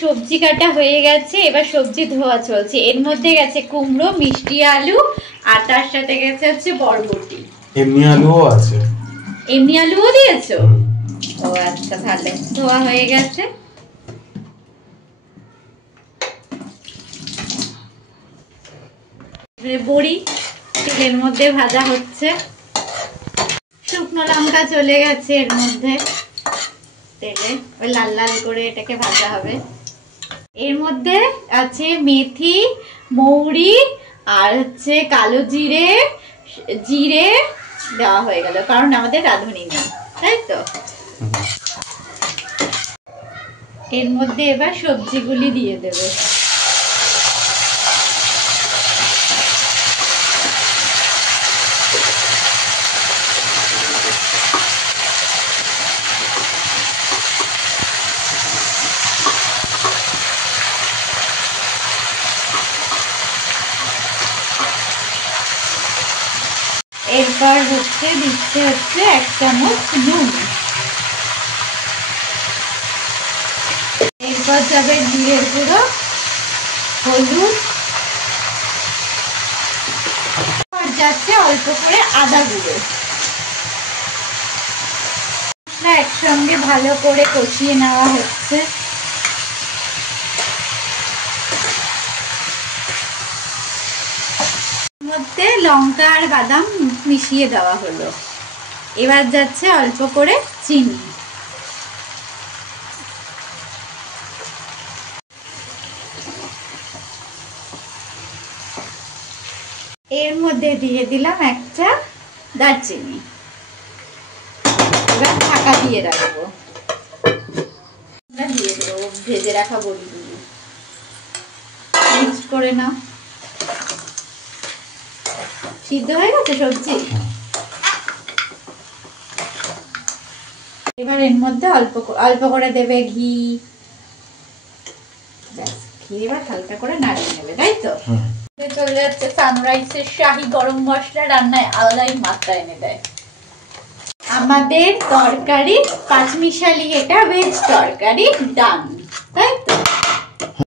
সবজি কাটা হয়ে গেছে, এবার সবজি ধোয়া চলছে। এর মধ্যে গেছে কুমড়ো, মিষ্টি আলু, আর তার সাথে গেছে হচ্ছে বরবটি। এমনি আলুও আছে। এমনি আলুও দিয়েছো? ও আচ্ছা, ভালো। ধোয়া হয়ে গেছে। বড়ি তেলের মধ্যে ভাজা হচ্ছে। শুকনো লঙ্কা চলে গেছে এর মধ্যে তেলে, ওই লাল লাল করে এটাকে ভাজা হবে। এর মধ্যে আছে মেথি, মৌরি, আর হচ্ছে কালো জিরে, জিরে দেওয়া হয়ে গেল, কারণ আমাদের রাঁধুনি নেই, তাই তো। এর মধ্যে এবার সবজিগুলি দিয়ে দেবে। এরপর হচ্ছে দিচ্ছে হচ্ছে 1 চামচ নুন। এরপর যাবে জিরের গুঁড়ো, হলুদ, আর যাচ্ছে অল্প করে আদা গুঁড়ো। একসঙ্গে ভালো করে কষিয়ে নেওয়া হচ্ছে। মধ্যে লঙ্কা আর বাদাম মিশিয়ে দেওয়া হলো। এবার যাচ্ছে অল্প করে চিনি। এর মধ্যে দিয়ে দিলাম একটা দারচিনি। এবার ঢাকা দিয়ে রাখবো। দিয়ে দেবো ভেজে রাখা বড়িগুলো, মিক্স করে নাও। সিদ্ধ হয়ে গেছে সবজি। এবার এর মধ্যে অল্প অল্প করে দেবে ঘি। ব্যাস, ঘি এবার হালকা করে নাড়িয়ে নেবে, তাই তো। চলে যাচ্ছে সানরাইজের শাহী গরম মশলা, রান্নায় আলাদাই মাত্রা এনে দেয়। আমাদের তরকারি পাঁচমিশালি, এটা ভেজ তরকারি ডান, তাই তো।